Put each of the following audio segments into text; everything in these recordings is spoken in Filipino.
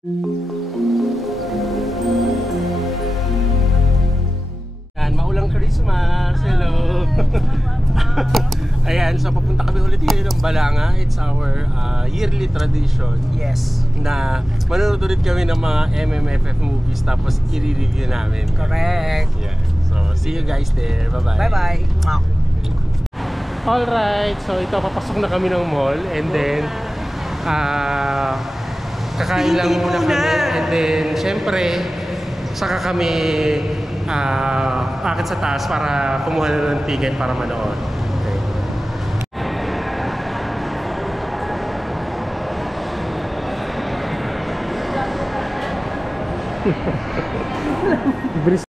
Yan, maulang Christmas. Hello. Ayan, so papunta kami ulit here ng Balanga. It's our yearly tradition. Yes. Na manonood ulit kami ng mga MMFF movies tapos i-review namin. Correct. Yeah. So, see you guys there. Bye-bye. Bye-bye. Alright, so ito papasok na kami ng mall and then kakain lang muna kami and then syempre saka kami akit sa taas para kumuha na ng ticket para manood. Okay.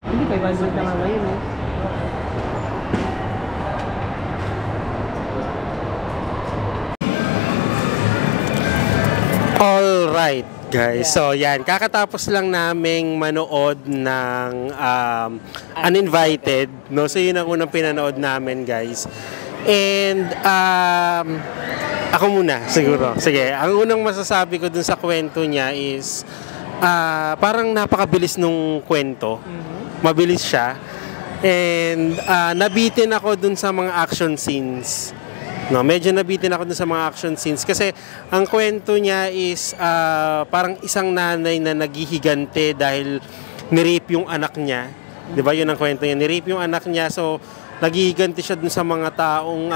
Hindi pa ibang na nga ngayon eh. Alright guys, so yan, kakatapos lang naming manood ng Uninvited, no? So yun ang unang pinanood namin guys. And ako muna siguro. Sige, ang unang masasabi ko dun sa kwento niya is parang napakabilis nung kwento. Mabilis siya. And nabitin ako dun sa mga action scenes. No, medyo nabitin ako dun sa mga action scenes kasi ang kwento niya is parang isang nanay na naghihigante dahil ni-rape yung anak niya. 'Di ba? Yun ang kwento niya. Ni-rape yung anak niya, so naghihiganti siya dun sa mga taong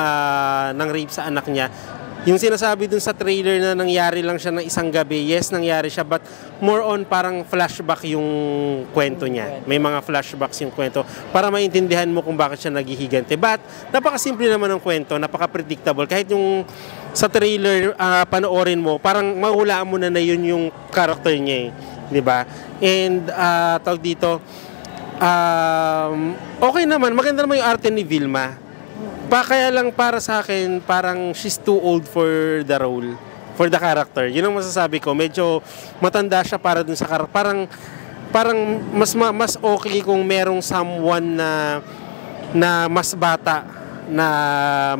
nang rape sa anak niya. Yung sinasabi dun sa trailer na nangyari lang siya ng isang gabi, yes, nangyari siya, but more on parang flashback yung kwento niya. May mga flashbacks yung kwento para maintindihan mo kung bakit siya naghihigante. But napakasimple naman ng kwento, napaka-predictable. Kahit yung sa trailer panoorin mo, parang mahulaan mo na yun yung character niya, di ba? And tawag dito, okay naman, maganda naman yung arte ni Vilma. Kaya lang para sa akin, parang she's too old for the role, for the character. Yun ang masasabi ko. Medyo matanda siya para dun sa character. Parang mas okay kung merong someone na mas bata na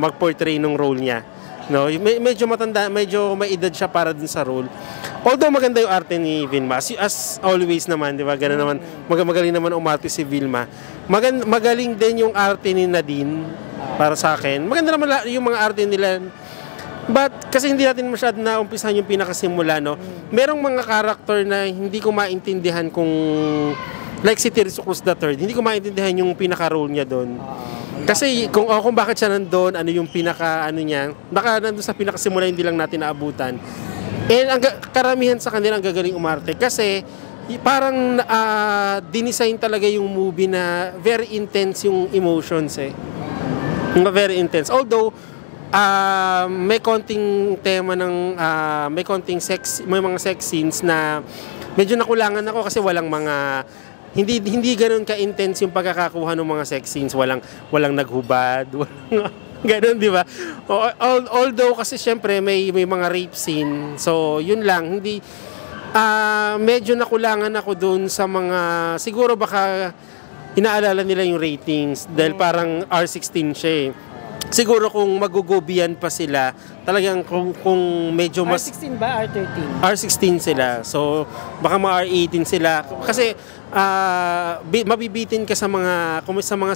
mag-portray ng role niya. No, medyo matanda, medyo may edad siya para dun sa role. Although maganda yung arte ni Vilma, as always naman, di ba? Ganun naman, magaling naman umarte si Vilma. Magaling din yung arte ni Nadine para sa akin. Maganda naman yung mga arte nila. But kasi hindi natin masyado na umpisahan yung pinakasimula, no? Merong mga character na hindi ko maintindihan kung like si Tirso Cruz III, hindi ko maintindihan yung pinaka-role niya doon. Kasi kung bakit siya nandoon, ano yung niya, baka nandoon sa pinakasimula hindi lang natin naabutan. And ang karamihan sa kanila ang gagaling umarte kasi parang dinisign talaga yung movie na very intense yung emotions eh. Very intense. Although may konting tema ng may konting may mga sex scenes na medyo nakulangan ako kasi walang mga hindi ganoon ka-intense yung pagkakakuha ng mga sex scenes, walang naghubad, walang ganoon, di ba? Although kasi syempre may mga rape scene. So, yun lang, hindi medyo nakulangan ako doon sa mga siguro baka inaalala nila yung ratings dahil parang R16 siya eh. Siguro kung magugubiyan pa sila, talagang kung medyo mas... R16 ba? R13? R16 sila. So, baka ma-R18 sila. Kasi, mabibitin ka sa mga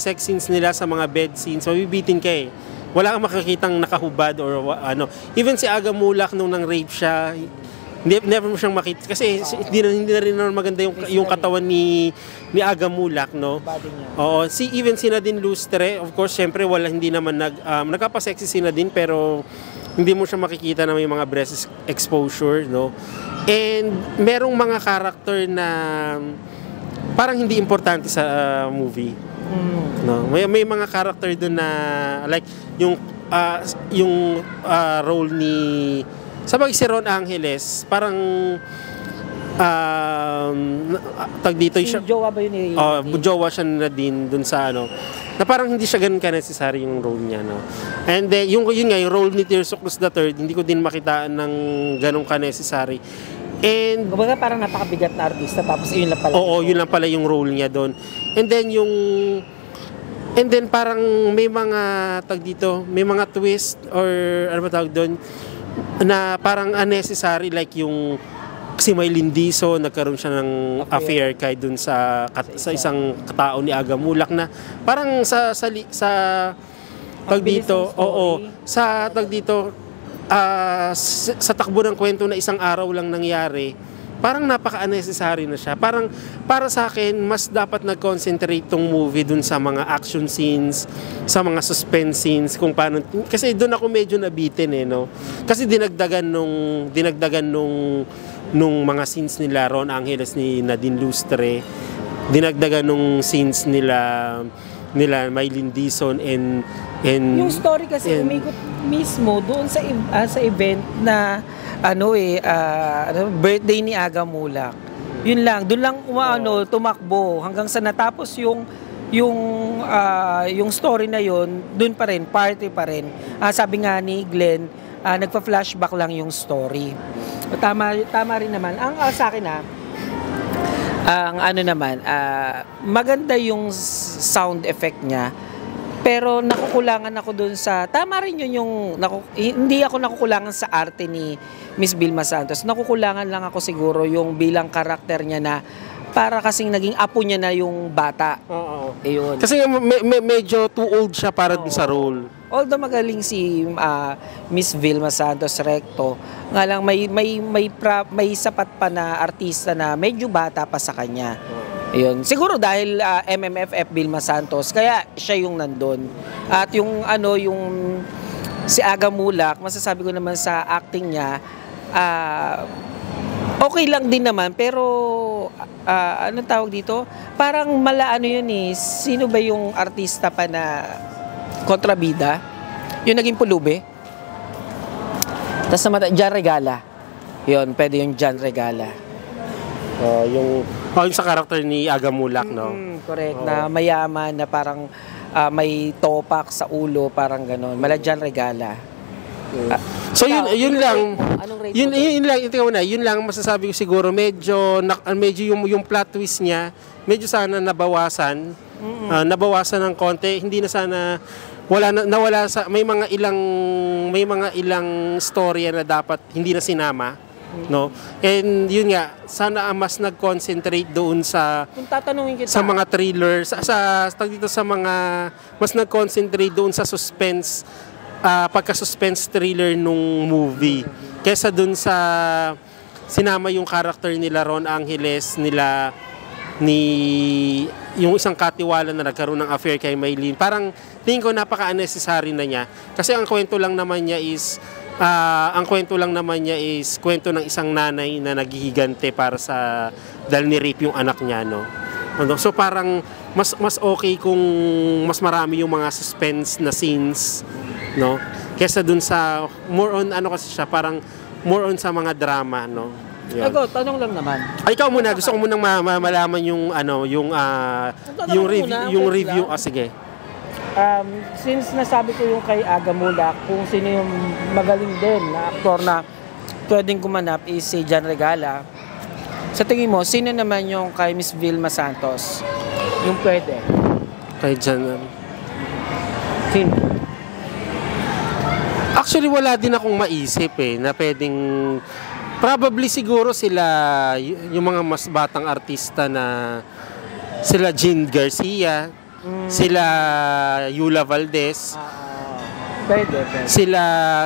sex scenes nila, sa mga bed scenes, mabibitin ka eh. Wala kang makakitang nakahubad or ano. Even si Aga Mulak nung nang-rape siya, never mo siyang makita kasi hindi na rin maganda yung katawan ni Aga Mulak, no. Oo, even si Nadine Lustre, of course, syempre hindi naman nagkapa-sexy si Nadine pero hindi mo siya makikita na may mga breast exposure, no. And merong mga character na parang hindi importante sa movie. No, may mga character doon na like yung role ni sabag si Ron Angeles, parang tag dito siya. Jowa ba yun Jowa siya na din dun sa ano. Na parang hindi siya ganun ka-necessary yung role niya, no. And then yung role ni Tirso Cruz III, hindi ko din makitaan ng ganun ka-necessary. And kumbaga parang napakabigat na artista tapos yun lang pala. Oo, yun lang pala yung role niya doon. And then parang may mga may mga twist or ano ba tawag doon na parang unnecessary, like yung si Maylin Dizon, nagkaroon siya ng affair kahit dun sa isang tao ni Aga Mulak na parang tag dito, sa takbo ng kwento na isang araw lang nangyari, parang napaka-unnecessary na siya. Parang para sa akin, mas dapat nag-concentrate tong movie dun sa mga action scenes, sa mga suspense scenes, kung paano, kasi doon ako medyo nabitin no. Kasi dinagdagan nung mga scenes nila Ron Angeles ni Nadine Lustre, dinagdagan nung scenes nila Maylin Dizon and yung story kasi umikot mismo doon sa event na birthday ni Aga Mulak. Yun lang, doon lang tumakbo hanggang sa natapos yung story na yun, doon pa rin, party pa rin. Sabi nga ni Glenn, nagpa-flashback lang yung story. Tama rin naman. Ang sa akin maganda yung sound effect niya. Pero nakukulangan ako dun sa, tama rin yun hindi ako nakukulangan sa arte ni Miss Vilma Santos. Nakukulangan lang ako siguro yung bilang karakter niya na para kasing naging apo niya na yung bata. Oo. Ayun. Kasi medyo too old siya para dun sa role. Although magaling si Miss Vilma Santos Recto, nga lang may sapat pa na artista na medyo bata pa sa kanya. Ayun. Siguro dahil MMFF Vilma Santos, kaya siya yung nandun. At yung si Aga Mulak, masasabi ko naman sa acting niya, okay lang din naman, pero anong tawag dito? Parang yun sino ba yung artista pa na kontrabida? Yung naging pulube? Tapos naman, John Regala. Yun, pwede yung John Regala. Yung sa karakter ni Aga Mulak, no? Correct, na mayaman, na parang may topak sa ulo, parang gano'n. John Regala. So yun lang. Anong rate Yun lang masasabi ko siguro medyo yung plot twist niya medyo sana nabawasan. Nabawasan ng konti, hindi na sana nawala sa may mga ilang storya na dapat hindi na sinama, no? And yun nga, sana mas nag-concentrate doon kung tatanungin kita sa mga thriller, sa mga mas nag-concentrate doon sa suspense, pagka-suspense thriller nung movie kesa dun sa sinama yung character nila Ron Angeles, yung isang katiwala na nagkaroon ng affair kay Maylin. Parang tingin ko napaka-unnecessary na niya kasi ang kwento lang naman niya is kwento ng isang nanay na naghihigante para sa dahil ni-rape yung anak niya, no? So parang mas okay kung mas marami yung mga suspense na scenes, no? Kesa dun sa more on kasi siya parang more on sa mga drama, no? Yeah. Ako, tanong lang naman. Ikaw muna, gusto ko munang malaman yung review. Sige. Since nasabi ko yung kay Aga Mulak, kung sino yung magaling din na aktor na pwedeng gumanap is si John Regala. Sa tingin mo, sino naman yung kay Miss Vilma Santos? Yung pwede? Kay John. Sino? Actually, wala din akong maisip na pwedeng. Probably siguro sila, yung mga mas batang artista na sila Jean Garcia, sila Yula Valdez, pwede.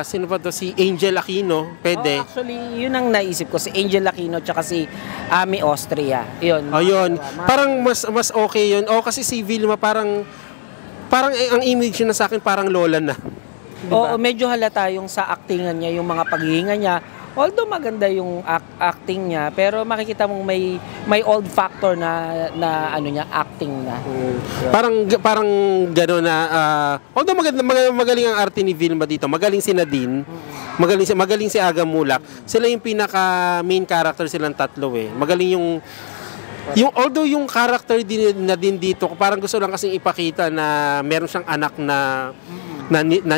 Sino pa to? Si Angel Aquino, pwede. Actually, yun ang naisip ko, si Angel Aquino tsaka si Ami Austria. Yun. Yun. Parang mas okay yun. Kasi si Vilma parang ang image na sa akin parang lola na. Diba? Medyo halata yung sa actingan niya, yung mga paghihinga niya. Although maganda yung acting niya, pero makikita mong may old factor na acting na. Parang gano'n na although magaling ang arte ni Vilma dito. Magaling si Nadine. Magaling si Aga Mulak. Sila yung pinaka main character silang tatlo Magaling yung although yung character din dito, parang gusto lang kasing ipakita na meron siyang anak na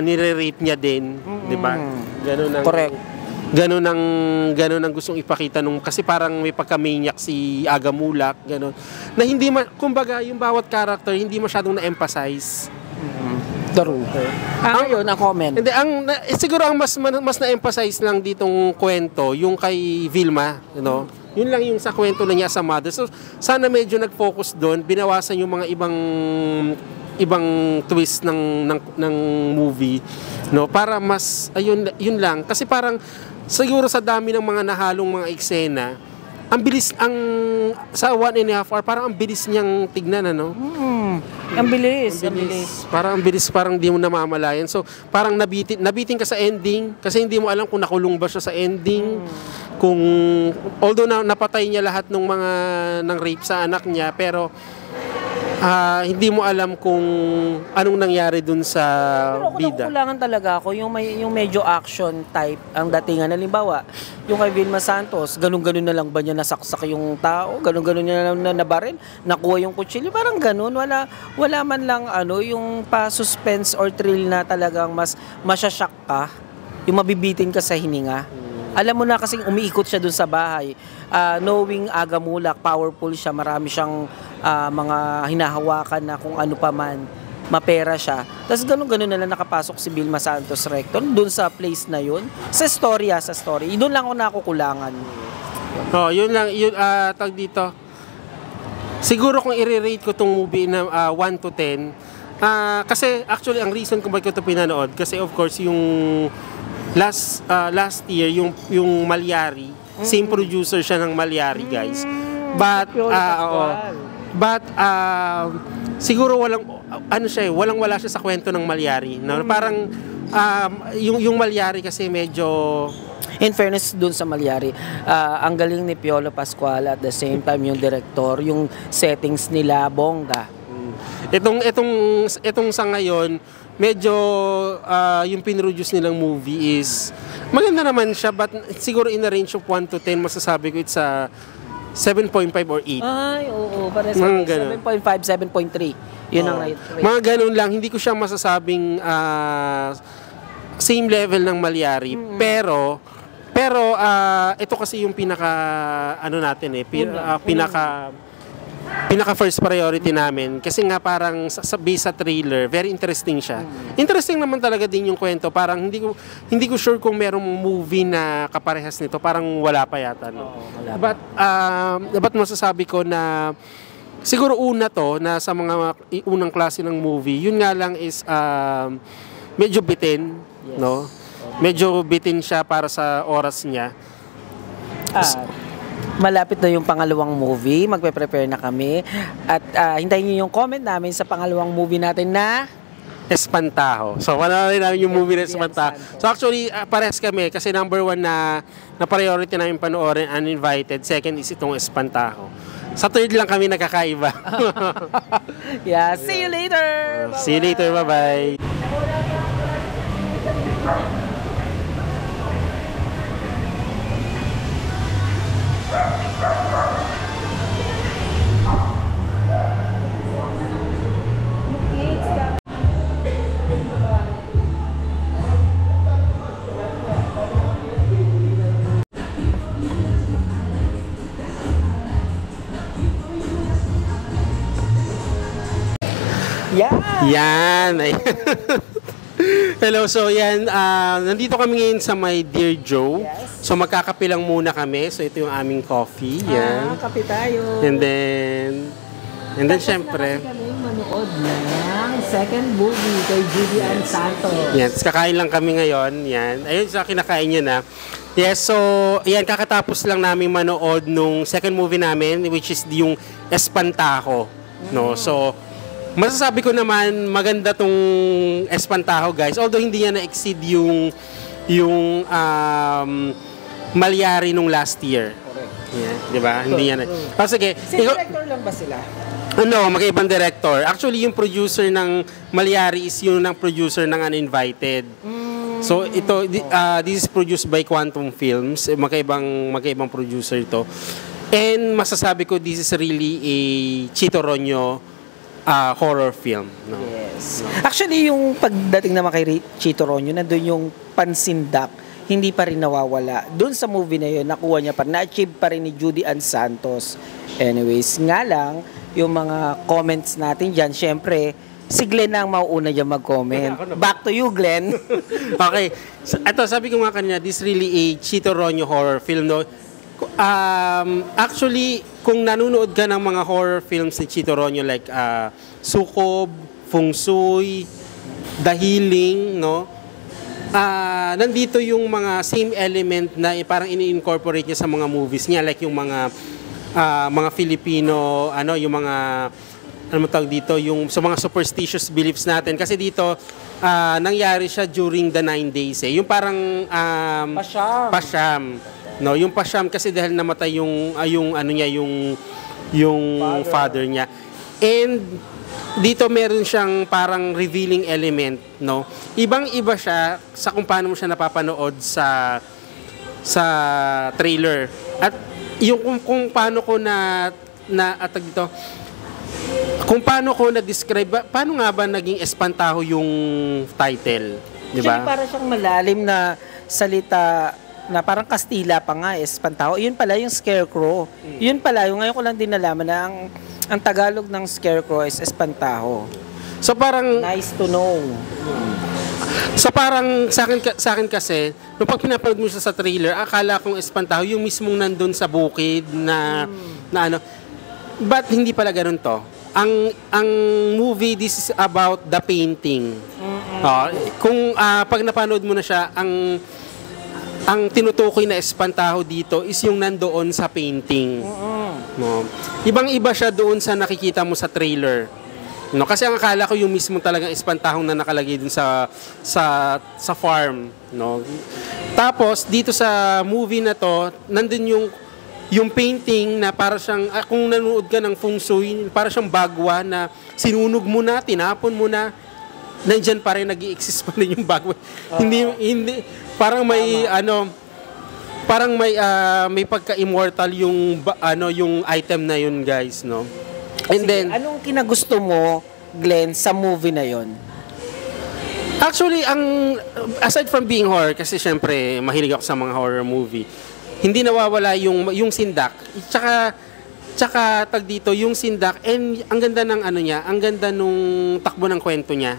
nire-rape niya din, 'di ba? Gano'n ang correct. Ganun ang gustong ipakita kasi parang may pagka-maniac si Aga Mulak, ganun. Na kumbaga yung bawat character hindi masyadong na-emphasize. The Roofer. Ngayon, ang comment. Hindi, siguro ang mas na-emphasize lang ditong kwento, yung kay Vilma, yun lang yung sa kwento na niya sa mother. So, sana medyo nag-focus doon, binawasan yung mga ibang twist ng movie, para mas, yun lang. Kasi parang, siguro sa dami ng mga nahalong mga eksena, ang bilis, sa 1.5 hour, parang ang bilis niyang tignan, Ang bilis. Parang ang bilis, parang di mo namamalayan. So, parang nabitin ka sa ending kasi hindi mo alam kung nakulong ba siya sa ending. Kung although napatay niya lahat ng rape sa anak niya, pero hindi mo alam kung anong nangyari dun sa Pero bida. kulangan talaga ako yung medyo action type ang datingan. Halimbawa, yung kay Vilma Santos, ganun-ganun na lang ba niya nasaksak yung tao? Ganun-ganun niya na nabaril? Nakuha yung kutsilyo? Parang ganun. Wala man lang yung pa-suspense or thrill na talagang mas masyashock ka. Yung mabibitin ka sa hininga. Alam mo na kasing umiikot siya dun sa bahay. Knowing Aga Mulak, powerful siya, marami siyang mga hinahawakan na kung ano pa man, mapera siya. Tapos ganun-ganun na lang nakapasok si Vilma Santos Recto dun sa place na yun. Sa story. Doon lang ako nakukulangan. Yun lang. Tag dito. Siguro kung i-rate ko tong movie na 1 to 10, kasi actually ang reason kung bakit ko ito pinanood, kasi of course yung last year yung Malyari, same producer siya ng Malyari, guys. But siguro walang-wala siya sa kwento ng Malyari. Parang yung Malyari kasi medyo, in fairness dun sa Malyari, ang galing ni Piolo Pascual, at the same time yung director, yung settings nila bongga. Itong sa ngayon, medyo yung pinroduce nilang movie is maganda naman siya, but siguro in a range of 1 to 10 masasabi ko it's 7.5 or 8. Ay, oo, pares 7.5, 7.3. Yun ang right. Mga ganun lang, hindi ko siya masasabing same level ng Malyari, pero ito kasi yung pinaka first priority namin, kasi nga parang based sa trailer, very interesting siya. Interesting naman talaga din yung kwento. Parang hindi ko sure kung merong movie na kaparehas nito. Parang wala pa yata, Wala pa. But masasabi ko na siguro una to na sa mga unang klase ng movie, yun nga lang is medyo bitin, Medyo bitin siya para sa oras niya. Malapit na yung pangalawang movie. Magpe-prepare na kami. At hintayin niyo yung comment namin sa pangalawang movie natin na Espantaho. So, panoorin namin yung movie na Espantaho. So, actually, parehas kami kasi number 1 na priority namin panoorin, Uninvited. Second is itong Espantaho. Sa third lang kami nakakaiba. Yeah, see you later! Bye-bye. See you later. Bye-bye. Yan. Hello, so yan, nandito kami ngayon sa my Dear Joe. Yes. So magkakape lang muna kami. So ito yung aming coffee. Yan. Kape tayo. And then syempre, kami manood ng second movie kay Judy Ann Santos. yan, kakain lang kami ngayon. Yan. Ayun, sa kinakain niya na. Yes, so yan, kakatapos lang namin manood nung second movie namin, which is yung Espantaho. So masasabi ko naman maganda tong Espantaho, guys. Although hindi niya na-exceed yung Malyari nung last year. Correct. Yeah, 'di ba? Hindi niya na. Sige, Director lang ba sila? magkaibang director. Actually, yung producer ng Malyari is yung producer ng Uninvited. So ito this is produced by Quantum Films. Magkaibang producer ito. And masasabi ko this is really a Chito Ronyo horror film. Yes. Actually, yung pagdating naman kay Chito Ronyo, nandun yung pansindak, hindi pa rin nawawala. Doon sa movie na yun, nakuha niya pa, na-achieve pa rin ni Judy Ann Santos. Anyways, nga lang, yung mga comments natin dyan, syempre, si Glenn na ang mauuna dyan mag-comment. Back to you, Glenn. Okay. Ito, sabi ko nga kanina, this really a Chito Ronyo horror film, no? Actually, kung nanonood ka ng mga horror films ni Chito Ronyo like Sukob, Feng Shui, The Healing, no? Nandito yung mga same element na parang ini-incorporate niya sa mga movies niya, like yung mga Filipino, yung mga ano tawag dito, yung sa mga superstitious beliefs natin. Kasi dito, nangyari siya during the 9 days eh. Yung parang pasyam. No, yung pasyam kasi dahil namatay yung ano niya, yung father niya. And dito meron siyang parang revealing element, no. Ibang-iba siya sa kung paano mo siya napapanood sa trailer. At yung kung paano ko atag dito, kung paano ko na-describe, paano nga ba naging espantaho yung title, di ba? Actually, parang siyang malalim na salita na parang Kastila pa nga, espantaho. Yun pala yung scarecrow. Yun pala, yung ngayon ko lang din nalaman na ang Tagalog ng scarecrow is espantaho. So parang Nice to know. So parang sa akin kasi, nung pag pinapanood mo siya sa trailer, akala kong espantaho yung mismong nandun sa bukid na ano. But hindi pala ganun to. Ang movie, this is about the painting. Kung pag napanood mo na siya, ang tinutukoy na espantaho dito is yung nandoon sa painting. No. Ibang-iba siya doon sa nakikita mo sa trailer. No, kasi ang akala ko yung mismo talagang espantahong na nakalagay dun sa farm, no. Tapos dito sa movie na to, nandun yung painting na para siyang kung nanonood ka ng Feng Shui, para siyang bagwa na sinunog mo na, tinapon mo na, nandiyan pa rin, nag-i-exist pa rin yung bagwa. Hindi parang may parang may pagka-immortal yung item na yun, guys, no. And Sige, then anong kinagusto mo, Glenn, sa movie na yon? actually, aside from being horror, kasi syempre mahilig ako sa mga horror movie, hindi nawawala yung sindak. Tsaka tag dito yung sindak, and ang ganda ng ang ganda nung takbo ng kwento niya.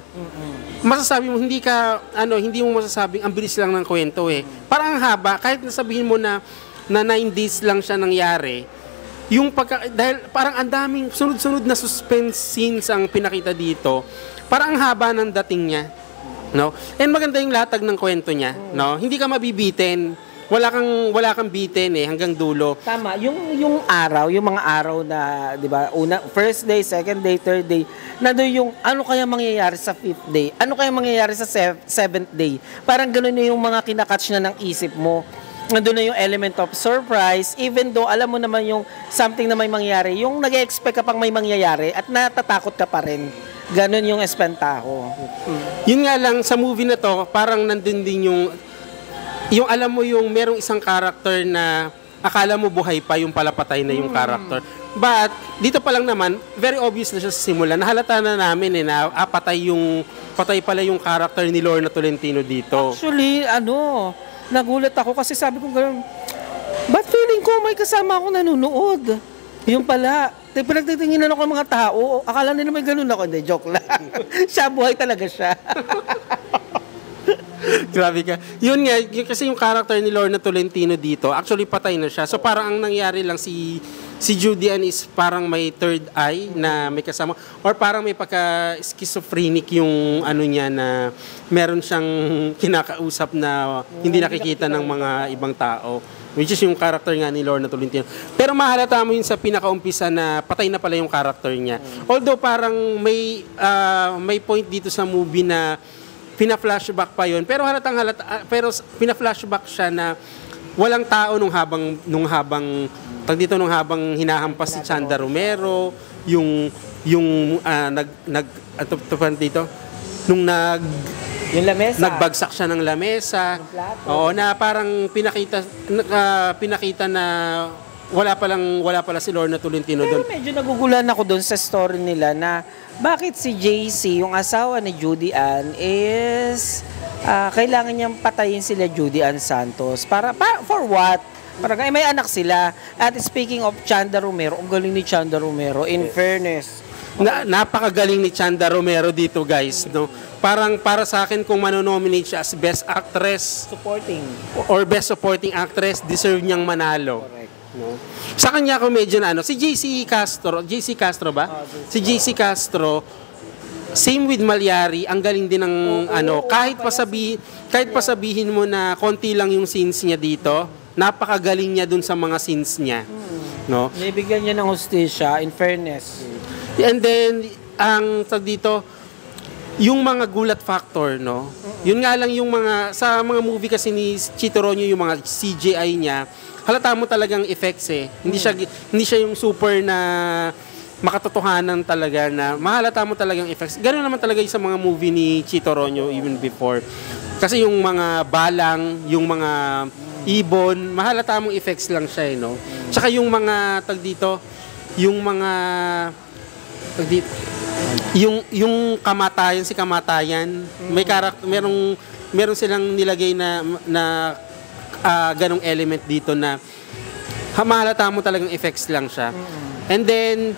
Masasabi mo hindi mo masasabing ang bilis lang ng kwento eh. Parang ang haba, kahit nasabihin mo na 9 days lang siya nangyari. Dahil parang ang daming sunod-sunod na suspense scenes ang pinakita dito. Parang ang haba ng dating niya, no? And maganda yung latag ng kwento niya, no? Hindi ka mabibitin. Wala kang bitin eh hanggang dulo. Tama, yung araw, yung mga araw na, 'di ba? First day, second day, third day. Nandoon yung ano kaya mangyayari sa fifth day? Ano kaya mangyayari sa seventh day? Parang ganoon na yung mga kinakatch na ng isip mo. Nandoon na yung element of surprise, even though alam mo naman yung something na may mangyayari, yung nag-expect ka pang may mangyayari at natatakot ka pa rin. Ganon yung espantaho. Yun nga lang, sa movie na to, parang nandun din yung alam mo yung merong isang character na akala mo buhay pa, yung palapatay na yung character. But, dito pa lang naman, very obvious na siya sa simula. Nahalata na namin na patay pala yung character ni Lorna Tolentino dito. Actually, nagulat ako kasi sabi ko gano'n, ba't feeling ko may kasama ako nanonood? Yung pala, pinagtitinginan ako ng mga tao, akala nila may gano'n ako. Hindi, joke lang. Siya, buhay talaga siya. Grabe ka. Yun nga, kasi yung character ni Lorna Tolentino dito, actually patay na siya. So parang ang nangyari lang si Judy Ann is parang may third eye na may kasama, or parang may pagka-schizophrenic yung niya na meron siyang kinakausap na hindi nakikita ng mga ibang tao, which is yung character nga ni Lorna Tolentino. Pero mahalata mo yun sa pinakaumpisa na patay na pala yung character niya. Although parang may point dito sa movie na pina-flashback pa yun, pero pero pina-flashback siya na walang tao nung habang hinahampas si Chanda Romero, yung Yung lamesa. nagbagsak siya ng lamesa. Oo, na parang pinakita na wala pala si Lorna Tolentino doon. Pero medyo nagugulan ako doon sa story nila na bakit si JC, yung asawa ni Judy Ann, is kailangan niyang patayin sila Judy Ann Santos. For what? Parang may anak sila. At speaking of Chanda Romero, ang galing ni Chanda Romero, in fairness. napakagaling ni Chanda Romero dito, guys, no? Parang para sa akin kung manonominate siya as Best Actress Supporting. or Best Supporting Actress, deserve niyang manalo. Correct. No? Sa kanya ako medyo na si JC Castro ba? Si JC Castro, same with Malyari, ang galing din ng kahit pasabihin mo na konti lang yung scenes niya dito, napakagaling niya dun sa mga scenes niya. No? Nibigyan niya ng hustisya, in fairness. And then ang tag dito, yung mga gulat factor, no? Yun nga lang yung mga sa mga movie kasi ni Chito Ronyo, yung mga CGI niya, halata mo talagang effects eh. Hindi siya yung super na makatotohanan talaga na mahalata mo talagang effects. Ganoon naman talaga yung sa mga movie ni Chito Ronyo even before. Kasi yung mga balang, yung mga ibon, mahalata mong effects lang siya, eh, no? Tsaka yung mga tag dito, yung mga tag dito, yung kamatayan, may meron silang nilagay na ganong element dito na mahalata mo talagang effects lang siya. And then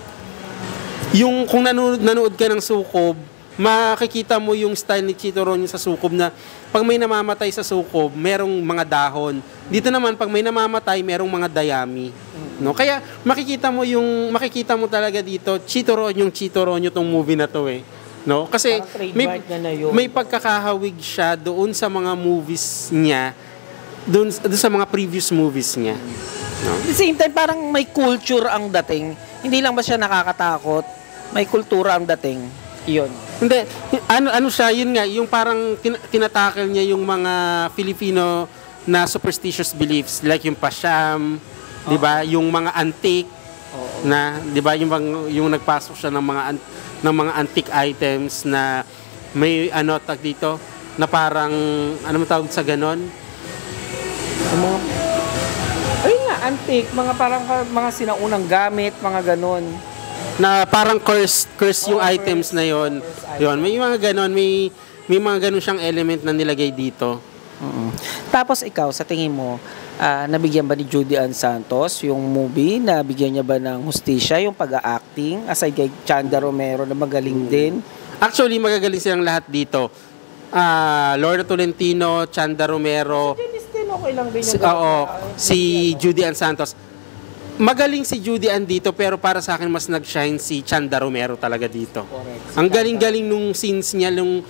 yung kung nanonood ka ng Sukob, makikita mo yung style ni Chito Ronyo sa Sukob na pag may namamatay sa Sukob, merong mga dahon. Dito naman pag may namamatay, merong mga dayami. No? Kaya makikita mo talaga dito Chito Ronyo tong movie na to eh. No? Kasi may pagkakahawig siya doon sa mga movies niya, doon sa mga previous movies niya. No? At the same time, parang may culture ang dating. Hindi lang ba siya nakakatakot? May kultura ang dating. Iyon. Hindi, ano siya, yun nga, yung parang tinatakil niya yung mga Filipino na superstitious beliefs, like yung pasyam, di ba, yung mga antique, na, di ba, yung nagpasok siya ng mga antique items na may tag dito, na parang, ano mo tawag sa ganon? Ayun nga, antique, mga parang mga sinaunang gamit, mga ganon. Na parang curse yung items na yon. Yon, may mga ganon, may mga ganon siyang element na nilagay dito. Tapos ikaw, sa tingin mo, nabigyan ba ni Judy Ann Santos yung movie? Nabigyan niya ba ng hustisya yung pag-acting? Aside kay Chanda Romero na magaling din? Actually, magagaling silang lahat dito. Lorna Tolentino, Chanda Romero, Okay lang din yung si Judy Ann Santos. Magaling si Judy Ann dito, pero para sa akin mas nag-shine si Chanda Romero talaga dito. Correct. Ang galing-galing nung scenes niya nung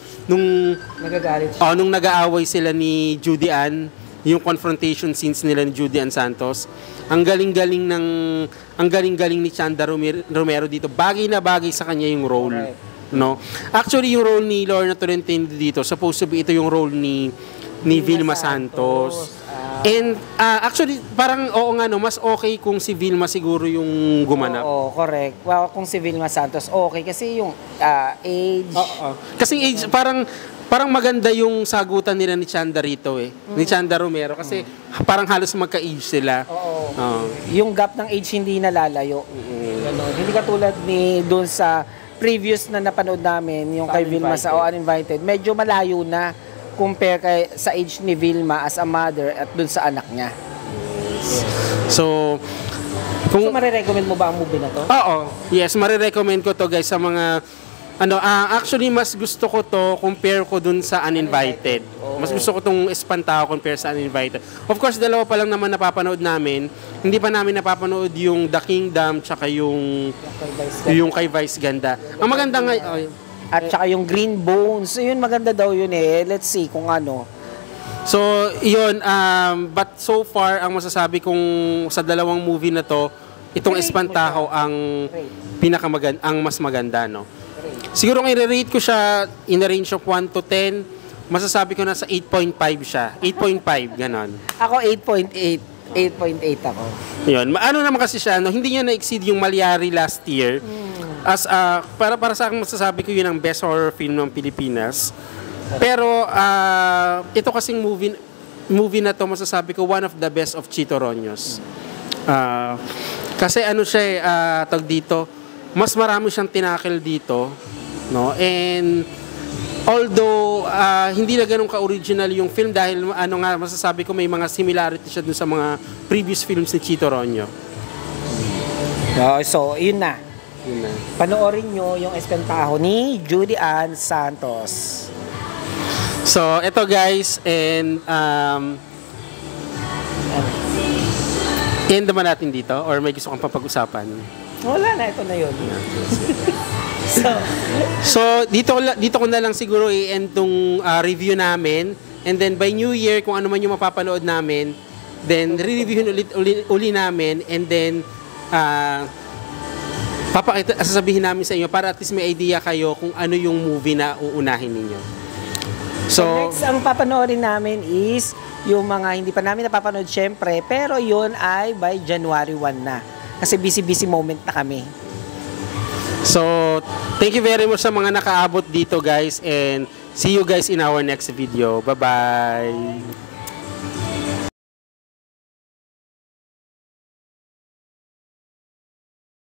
nagagalit siya. nung nag-aaway sila ni Judy Ann, yung confrontation scenes nila ni Judy Ann Santos. Ang galing-galing ni Chanda Romero dito. Bagay na bagay sa kanya yung role. Correct. No? Actually, yung role ni Lorna Tolentino dito, supposed to be ito yung role ni Vilma Santos. And actually, parang mas okay kung si Vilma siguro yung gumanap. Oo, correct. Well, kung si Vilma Santos, okay. Kasi yung age... Kasi age, parang maganda yung sagutan nila ni Chanda rito eh. Ni Chanda Romero. Kasi parang halos magka-age sila. Oo. Yung gap ng age hindi nalalayo. Ganon. Hindi katulad ni doon sa previous na napanood namin, yung kay Vilma sa Uninvited. Medyo malayo na compare sa age ni Vilma as a mother at dun sa anak niya. So marirecommend mo ba ang movie na to? Oo. Yes, marirecommend ko to guys sa mga actually mas gusto ko to compare ko dun sa Uninvited. Mas gusto ko tong Espantao compare sa Uninvited. Of course, dalawa pa lang naman napapanood namin. Hindi pa namin napapanood yung The Kingdom tsaka yung kay Vice Ganda. Ang maganda nga at saka yung Green Bones, yun maganda daw yun eh. Let's see kung ano. So, yun, but so far, ang masasabi kong sa dalawang movie na to, itong Espantaho ang ang mas maganda, no? Siguro kung i-rate ko siya in a range of 1 to 10, masasabi ko na sa 8.5 siya. 8.5, ganon. Ako 8.8. 8.8 ako. Yun. Ano naman kasi siya, hindi niya na-exceed yung Malyari last year. As para sa akin masasabi ko yun ang best horror film ng Pilipinas. Pero ito kasing movie na to masasabi ko one of the best of Chito Ronyo's. Kasi siya tag dito, mas marami siyang tinakil dito, no? And although hindi na ganun ka-original yung film dahil masasabi ko may mga similarity siya dun sa mga previous films ni Chito Ronyo. So, yun na. Yun na. Panoorin nyo yung Espantaho ni Judy Ann Santos. So, eto guys, and end naman natin dito or may gusto kang papag-usapan? Wala na, ito na yun. So, dito ko na lang siguro i-end tong review namin, and then by New Year, kung ano man yung mapapanood namin, then re-reviewin uli namin, and then sasabihin namin sa inyo para at least may idea kayo kung ano yung movie na uunahin ninyo. So, next, ang papanoorin namin is yung mga hindi pa namin napapanood syempre, pero yun ay by January 1 na. Kasi busy moment na kami. So, thank you very much sa mga nakaabot dito guys, and see you guys in our next video. Bye-bye!